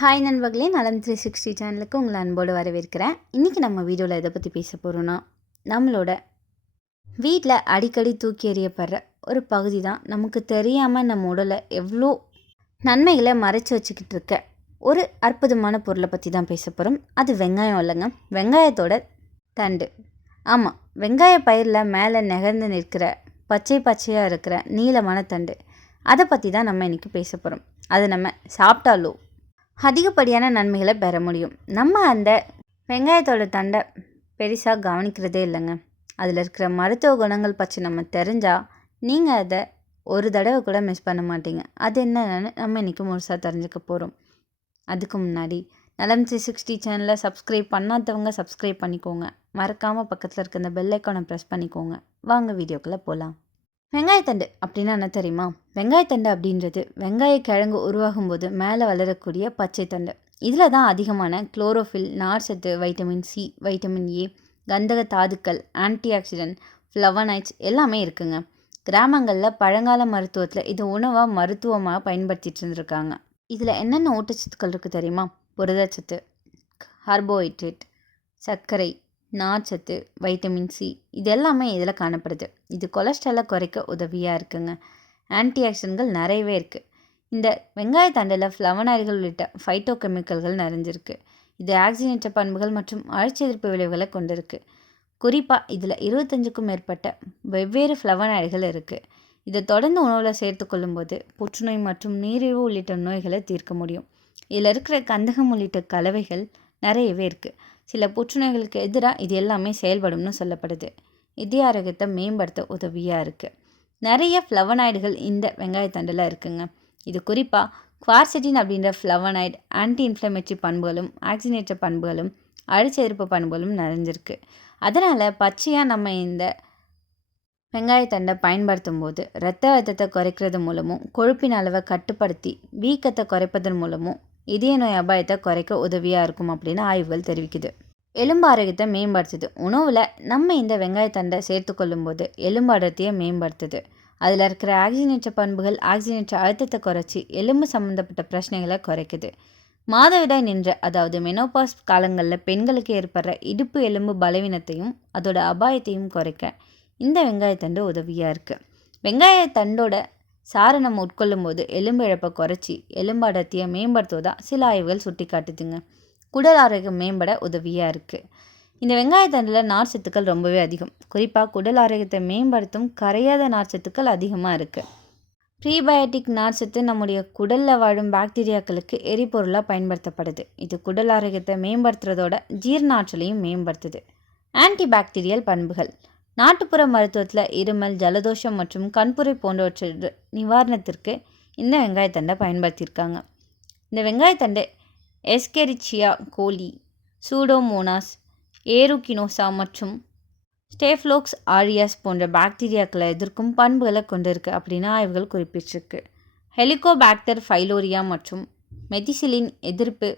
Hi நண்பர்களே நலம் three sixty சேனலுக்கு உங்களை அன்போடு வரவேற்கிறேன். இன்றைக்கி நம்ம வீடியோவில் எதை பற்றி பேச போகிறோன்னா நம்மளோட வீட்டில் அடிக்கடி தூக்கி எறியப்படுற ஒரு பகுதி தான் நமக்கு தெரியாமல் நம்ம உடலை எவ்வளோ நன்மைகளை மறைச்சி வச்சுக்கிட்டு இருக்க ஒரு அற்புதமான பொருளை பற்றி தான் பேச போகிறோம் அது வெங்காயம் இல்லைங்க. வெங்காயத்தோட தண்டு. ஆமாம் வெங்காய பயிரில் மேலே நெகர்ந்து நிற்கிற பச்சை பச்சையாக இருக்கிற நீளமான தண்டு. அதை பற்றி தான் நம்ம இன்றைக்கி பேச போகிறோம் அது நம்ம சாப்பிட்டாலோ அதிகப்படியான நன்மைகளை பெற முடியும். நம்ம அந்த வெங்காயத்தோட தண்டை பெருசாக கவனிக்கிறதே இல்லைங்க. அதில் இருக்கிற மருத்துவ குணங்கள் பற்றி நம்ம தெரிஞ்சால் நீங்கள் அதை ஒரு தடவை கூட மிஸ் பண்ண மாட்டீங்க. அது என்னென்னு நம்ம இன்றைக்கி முழுசாக தெரிஞ்சுக்க போகிறோம் அதுக்கு முன்னாடி நலம் த்ரீ சிக்ஸ்டி சேனலை சப்ஸ்கிரைப் பண்ணாதவங்க சப்ஸ்கிரைப் பண்ணிக்கோங்க. மறக்காமல் பக்கத்தில் இருக்க இந்த பெல் ஐக்கானை ப்ரெஸ் பண்ணிக்கோங்க. வாங்க வீடியோக்குள்ளே போகலாம் வெங்காயத்தண்டு அப்படின்னா என்ன தெரியுமா? வெங்காயத்தண்டு அப்படின்றது வெங்காய கிழங்கு உருவாகும் போது மேலே வளரக்கூடிய பச்சை தண்டு. இதில் தான் அதிகமான குளோரோஃபில் நார்ச்சத்து வைட்டமின் சி வைட்டமின் ஏ கந்தக தாதுக்கள் ஆன்டிஆக்சிடென்ட் ஃப்ளவனைட்ஸ் எல்லாமே இருக்குங்க. கிராமங்களில் பழங்கால மருத்துவத்தில் இது உணவாக மருத்துவமாக பயன்படுத்திட்டு இருந்திருக்காங்க. இதில் என்னென்ன ஊட்டச்சத்துக்கள் இருக்குது தெரியுமா? புரதச்சத்து கார்போஹைட்ரேட் சர்க்கரை நார்ச்சத்து வைட்டமின் சி இது எல்லாமே இதில் காணப்படுது. இது கொலஸ்ட்ராலை குறைக்க உதவியாக இருக்குங்க. ஆன்டிஆக்சிடன்ட்கள் நிறையவே இருக்குது இந்த வெங்காய தண்டில் ஃப்ளவனாய்டுகள் உள்ளிட்ட ஃபைட்டோ கெமிக்கல்கள் நிறைஞ்சிருக்கு. இது ஆக்சிஜனேற்ற பண்புகள் மற்றும் அழற்சி எதிர்ப்பு விளைவுகளை கொண்டிருக்கு. குறிப்பாக இதில் இருபத்தஞ்சுக்கும் மேற்பட்ட வெவ்வேறு ஃப்ளவனாய்கள் இருக்குது இதை தொடர்ந்து உணவில் சேர்த்து கொள்ளும்போது புற்றுநோய் மற்றும் நீரிழிவு உள்ளிட்ட நோய்களை தீர்க்க முடியும். இதில் இருக்கிற கந்தகம் உள்ளிட்ட கலவைகள் நிறையவே இருக்குது சில புற்றுநோய்களுக்கு எதிராக இது எல்லாமே செயல்படும்னு சொல்லப்படுது. இதய ஆரோக்கியத்தை மேம்படுத்த உதவியாக இருக்குது நிறைய ஃப்ளவனாய்டுகள் இந்த வெங்காயத்தண்டில் இருக்குங்க. இது குறிப்பாக குவார்செட்டின் அப்படின்ற ஃப்ளவனாய்டு ஆன்டி இன்ஃப்ளமேட்டரி பண்புகளும் ஆக்சினேட்டர் பண்புகளும் அழிச்ச எதிர்ப்பு பண்புகளும் நிறைஞ்சிருக்கு. அதனால் பச்சையாக நம்ம இந்த வெங்காயத்தண்டை பயன்படுத்தும் போது இரத்த அழுத்தத்தை குறைக்கிறது மூலமும் கொழுப்பின் அளவை கட்டுப்படுத்தி வீக்கத்தை குறைப்பதன் மூலமும் இதய நோய் அபாயத்தை குறைக்க உதவியாக இருக்கும் அப்படின்னு ஆய்வுகள் தெரிவிக்குது. எலும்பு ஆரோக்கியத்தை மேம்படுத்துது. உணவில் நம்ம இந்த வெங்காயத்தண்டை சேர்த்து கொள்ளும்போது எலும்பு அடர்த்தியை மேம்படுத்துது. அதில் இருக்கிற ஆக்சிஜனேற்ற பண்புகள் ஆக்சிஜனேற்ற அழுத்தத்தை குறைச்சி எலும்பு சம்மந்தப்பட்ட பிரச்சனைகளை குறைக்குது. மாதவிடாய் நின்ற அதாவது மெனோபாஸ் காலங்களில் பெண்களுக்கு ஏற்படுற இடுப்பு எலும்பு பலவீனத்தையும் அதோட அபாயத்தையும் குறைக்க இந்த வெங்காயத்தண்டு உதவியாக இருக்குது வெங்காயத்தண்டோட சாரை நம்ம உட்கொள்ளும் போது எலும்பு இழப்பை குறைச்சி எலும்பு அடர்த்தியை மேம்படுத்துவதாக சில ஆய்வுகள் சுட்டி காட்டுதுங்க குடல் ஆரோக்கியம் மேம்பட உதவியாக இருக்குது இந்த வெங்காயத்தண்டில் நார்ச்சத்துக்கள் ரொம்பவே அதிகம். குறிப்பாக குடல் ஆரோக்கியத்தை மேம்படுத்தும் கரையாத நார்ச்சத்துக்கள் அதிகமாக இருக்குது ப்ரீபயோட்டிக் நார்ச்சத்து நம்முடைய குடலில் வாழும் பாக்டீரியாக்களுக்கு எரிபொருளாக பயன்படுத்தப்படுது. இது குடல் ஆரோக்கியத்தை மேம்படுத்துறதோட ஜீரண ஆற்றலையும் மேம்படுத்துது. ஆன்டி பாக்டீரியல் பண்புகள். நாட்டுப்புற மருத்துவத்தில் இருமல் ஜலதோஷம் மற்றும் கண்புரை போன்றவற்றை நிவாரணத்திற்கு இந்த வெங்காயத்தண்டை பயன்படுத்தியிருக்காங்க. இந்த வெங்காயத்தண்டை எஸ்கெரிச்சியா கோலி சூடோமோனாஸ் ஏருகினோசா மற்றும் ஸ்டேஃப்ளோக்ஸ் ஆரியாஸ் போன்ற பாக்டீரியாக்களை எதிர்க்கும் பண்புகளை கொண்டிருக்கு அப்படின்னு ஆய்வுகள் குறிப்பிட்டிருக்கு. ஹெலிகோபாக்டர் ஃபைலோரியா மற்றும் மெதிசிலின் எதிர்ப்பு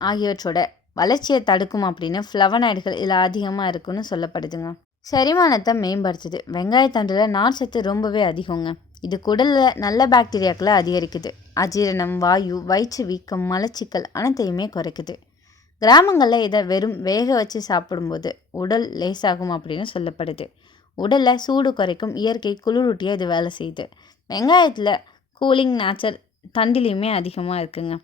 ஆகியவற்றோட வளர்ச்சியை தடுக்கும் அப்படின்னு ஃப்ளவனாய்டுகள் இதில் அதிகமாக இருக்குன்னு சொல்லப்படுதுங்க. செரிமானத்தை மேம்படுத்துது. வெங்காயத்தண்டில் நார் சத்து ரொம்பவே அதிகங்க. இது குடலில் நல்ல பாக்டீரியாக்களை அதிகரிக்குது. அஜீரணம் வாயு வயிற்று வீக்கம் மலச்சிக்கல் அனைத்தையுமே குறைக்குது. கிராமங்களில் இதை வெறும் வேக வச்சு சாப்பிடும்போது உடல் லேசாகும் அப்படின்னு சொல்லப்படுது. உடலில் சூடு குறைக்கும் இயற்கை குளிரூட்டியாக இது வேலை செய்யுது. வெங்காயத்தில் கூலிங் நேச்சர் தண்டிலையுமே அதிகமாக இருக்குங்க.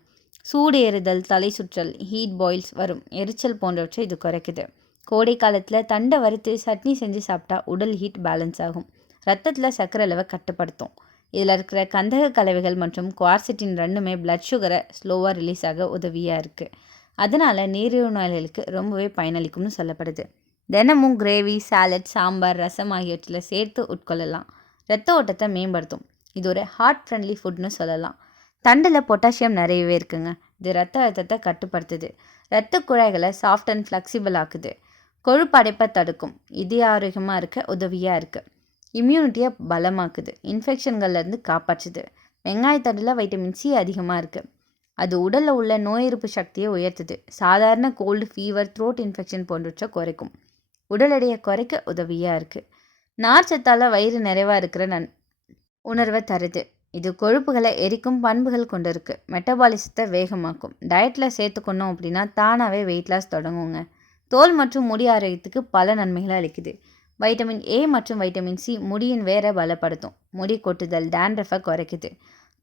சூடு ஏறுதல் தலை சுற்றல் ஹீட் பாயில்ஸ் வரும். எரிச்சல் போன்றவற்றை இது குறைக்குது. கோடை காலத்தில் தண்டை வறுத்து சட்னி செஞ்சு சாப்பிட்டா உடல் ஹீட் பேலன்ஸ் ஆகும். ரத்தத்தில் சர்க்கரை அளவை கட்டுப்படுத்தும். இதில் இருக்கிற கந்தக கலவைகள் மற்றும் குவார்சிட்டின் ரெண்டுமே பிளட் சுகரை ஸ்லோவாக ரிலீஸ் ஆக உதவியாக இருக்குது அதனால் நீரிழிவு நோயாளிகளுக்கு ரொம்பவே பயனளிக்கும்னு சொல்லப்படுது. தினமும் கிரேவி சாலட் சாம்பார் ரசம் ஆகியவற்றில் சேர்த்து உட்கொள்ளலாம். ரத்த ஓட்டத்தை மேம்படுத்தும். இது ஒரு ஹார்ட் ஃப்ரெண்ட்லி ஃபுட்னு சொல்லலாம். தண்டில் பொட்டாசியம் நிறையவே இருக்குங்க. இது ரத்த அழுத்தத்தை கட்டுப்படுத்துது. ரத்த குழாய்களை சாஃப்ட் அண்ட் ஃப்ளெக்சிபிள் ஆக்குது. கொழுப்படைப்பை தடுக்கும். இதய ஆரோக்கியமாக இருக்க உதவியாக இருக்குது இம்யூனிட்டியை பலமாக்குது. இன்ஃபெக்ஷன்கள்லேருந்து காப்பாற்றுது. வெங்காயத்தண்டில் வைட்டமின் சி அதிகமாக இருக்குது அது உடலில் உள்ள நோய் எதிர்ப்பு சக்தியை உயர்த்துது. சாதாரண கோல்டு ஃபீவர் த்ரோட் இன்ஃபெக்ஷன் போன்றவற்றை குறைக்கும். உடல் எடையை குறைக்க உதவியாக இருக்குது நார்ச்சத்தால் வயிறு நிறைவாக இருக்கிற நன் உணர்வை தருது. இது கொழுப்புகளை எரிக்கும் பண்புகள் கொண்டு இருக்குது மெட்டபாலிசத்தை வேகமாக்கும் டயட்டில் சேர்த்துக்கணும் அப்படின்னா தானாகவே வெயிட் லாஸ் தொடங்குங்க. தோல் மற்றும் முடி ஆரோக்கியத்துக்கு பல நன்மைகளை அளிக்குது. வைட்டமின் ஏ மற்றும் வைட்டமின் சி முடியின் வேற பலப்படுத்தும். முடி கொட்டுதல் டேண்ட்ரஃபை குறைக்குது.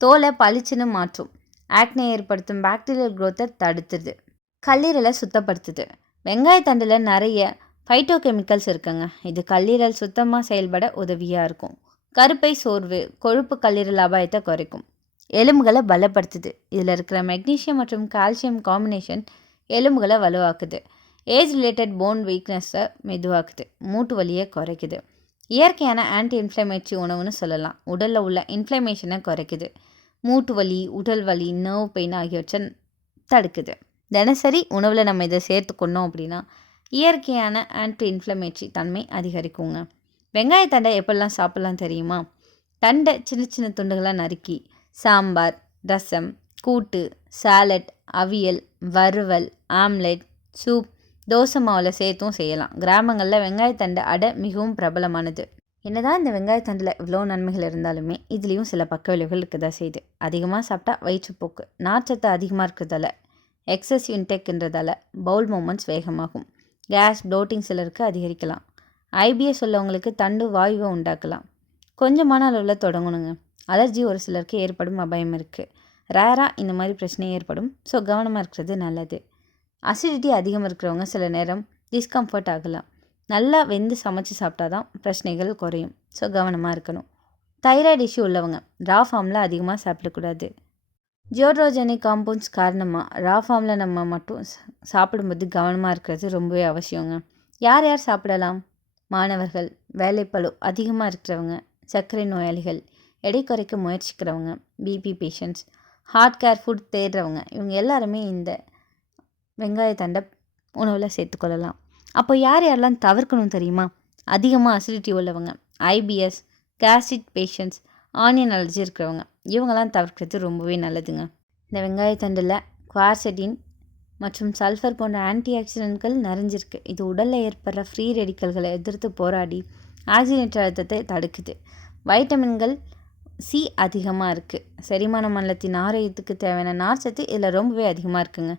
தோலை பளிச்சுன்னு மாற்றும். ஆக்னே ஏற்படுத்தும் பாக்டீரியல் குரோத்தை தடுத்துடுது கல்லீரலை சுத்தப்படுத்துது. வெங்காயத்தண்டில் நிறைய ஃபைட்டோ கெமிக்கல்ஸ் இருக்குங்க. இது கல்லீரல் சுத்தமாக செயல்பட உதவியாக இருக்கும். கருப்பை சோர்வு கொழுப்பு கல்லீரல் அபாயத்தை குறைக்கும். எலும்புகளை பலப்படுத்துது. இதில் இருக்கிற மெக்னீசியம் மற்றும் கால்சியம் காம்பினேஷன் எலும்புகளை வலுவாக்குது. ஏஜ் ரிலேட்டட் போன் வீக்னஸை மெதுவாக்குது. மூட்டு வலியை குறைக்குது. இயற்கையான ஆன்டி இன்ஃப்ளமேட்ரி உணவுன்னு சொல்லலாம். உடலில் உள்ள இன்ஃப்ளமேஷனை குறைக்குது. மூட்டு வலி உடல் வலி நர்வ் பெயின் ஆகியவற்றை தடுக்குது. தினசரி உணவில் நம்ம இதை சேர்த்துக்கொண்டோம் அப்படின்னா இயற்கையான ஆன்டி இன்ஃப்ளமேட்ரி தன்மை அதிகரிக்குங்க. வெங்காயத்தண்டை எப்படிலாம் சாப்பிட்லாம் தெரியுமா? தண்டை சின்ன சின்ன துண்டுகளாக நறுக்கி சாம்பார் ரசம் கூட்டு சாலட் அவியல் வறுவல் ஆம்லெட் சூப் தோசை மாவில் சேர்த்தும் செய்யலாம். கிராமங்களில் வெங்காயத்தண்டு அடை மிகவும் பிரபலமானது. என்னதான் இந்த வெங்காயத்தண்டில் இவ்வளோ நன்மைகள் இருந்தாலுமே இதுலேயும் சில பக்க விளைவுகள் இருக்க தான் செய்யுது அதிகமாக சாப்பிட்டா வயிற்றுப்போக்கு நார்ச்சத்து அதிகமாக இருக்கிறதால எக்ஸஸ் இன்டெக்ன்றதால பவுல் மூமெண்ட்ஸ் வேகமாகும். கேஸ் ப்ளோட்டிங் சிலருக்கு அதிகரிக்கலாம். ஐபிஎஸ் உள்ளவங்களுக்கு தண்டு வாயுவை உண்டாக்கலாம். கொஞ்சமான அளவில் தொடங்கணுங்க. அலர்ஜி ஒரு சிலருக்கு ஏற்படும் அபாயம் இருக்குது ரேராக இந்த மாதிரி பிரச்சனை ஏற்படும். ஸோ கவனமாக இருக்கிறது நல்லது. அசிடிட்டி அதிகம் இருக்கிறவங்க சில நேரம் டிஸ்கம்ஃபர்ட் ஆகலாம். நல்லா வெந்து சமைச்சு சாப்பிட்டா தான் பிரச்சனைகள் குறையும். ஸோ கவனமாக இருக்கணும். தைராய்டு இஷ்யூ உள்ளவங்க ரா ஃபார்மில் அதிகமாக சாப்பிடக்கூடாது. ஜியோட்ரோஜெனிக் காம்பவுண்ட்ஸ் காரணமாக ரா ஃபார்மில் நம்ம மட்டும் சாப்பிடும்போது கவனமாக இருக்கிறது ரொம்பவே அவசியங்க. யார் யார் சாப்பிடலாம்? மாணவர்கள் வேலைப்பளு அதிகமாக இருக்கிறவங்க சர்க்கரை நோயாளிகள் எடை குறைக்க முயற்சிக்கிறவங்க BP patients heart care food தேடுறவங்க இவங்க எல்லாருமே இந்த வெங்காயத்தண்டை உணவில் சேர்த்துக்கொள்ளலாம் அப்போ யார் யாரெல்லாம் தவிர்க்கணும் தெரியுமா? அதிகமாக அசிடிட்டி உள்ளவங்க IBS gastric patients onion allergy இருக்கிறவங்க. இவங்கெல்லாம் தவிர்க்கிறது ரொம்பவே நல்லதுங்க. இந்த வெங்காயத்தண்டில் குவார்சடின் மற்றும் சல்ஃபர் போன்ற ஆன்டி ஆக்சிடென்ட்கள் நிறைஞ்சிருக்கு. இது உடலில் ஏற்படுற ஃப்ரீ ரெடிக்கல்களை எதிர்த்து போராடி ஆக்சிஜனேற்ற அழுத்தத்தை தடுக்குது. வைட்டமின்கள் சி அதிகமாக இருக்குது செரிமான மண்டலத்தின் ஆரோக்கியத்துக்கு தேவையான நார்ச்சத்து இதில் ரொம்பவே அதிகமாக இருக்குங்க.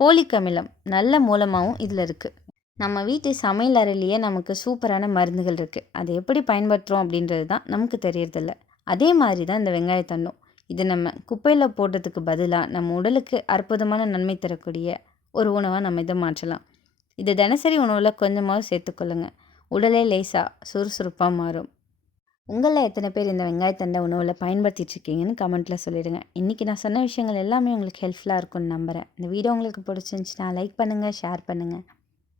போலிக் அமிலம் நல்ல மூலமாகவும் இதில் இருக்குது நம்ம வீட்டு சமையல் அறையிலேயே நமக்கு சூப்பரான மருந்துகள் இருக்குது அதை எப்படி பயன்படுத்துகிறோம் அப்படின்றது தான் நமக்கு தெரியறதில்ல. அதே மாதிரி தான் இந்த வெங்காயத்தண்டும் இது நம்ம குப்பையில் போடுறதுக்கு பதிலாக நம்ம உடலுக்கு அற்புதமான நன்மை தரக்கூடிய ஒரு உணவாக நம்ம இதை மாற்றலாம். இதை தினசரி உணவில் கொஞ்சமாக சேர்த்துக்கொள்ளுங்க. உடலே லேசாக சுறுசுறுப்பாக மாறும். உங்களில் எத்தனை பேர் இந்த வெங்காயத்தண்டை உணவில் பயன்படுத்திகிட்ருக்கீங்கன்னு கமெண்ட்டில் சொல்லிடுங்க. இன்றைக்கி நான் சொன்ன விஷயங்கள் எல்லாமே உங்களுக்கு ஹெல்ப்ஃபுல்லாக இருக்கும்னு நம்புகிறேன் இந்த வீடியோ உங்களுக்கு பிடிச்சிருந்துச்சுன்னா லைக் பண்ணுங்கள் ஷேர் பண்ணுங்கள்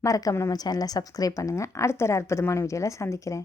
மறக்காமல் நம்ம சேனலை சப்ஸ்கிரைப் பண்ணுங்கள் அடுத்த ஒரு அற்புதமான வீடியோவில் சந்திக்கிறேன்.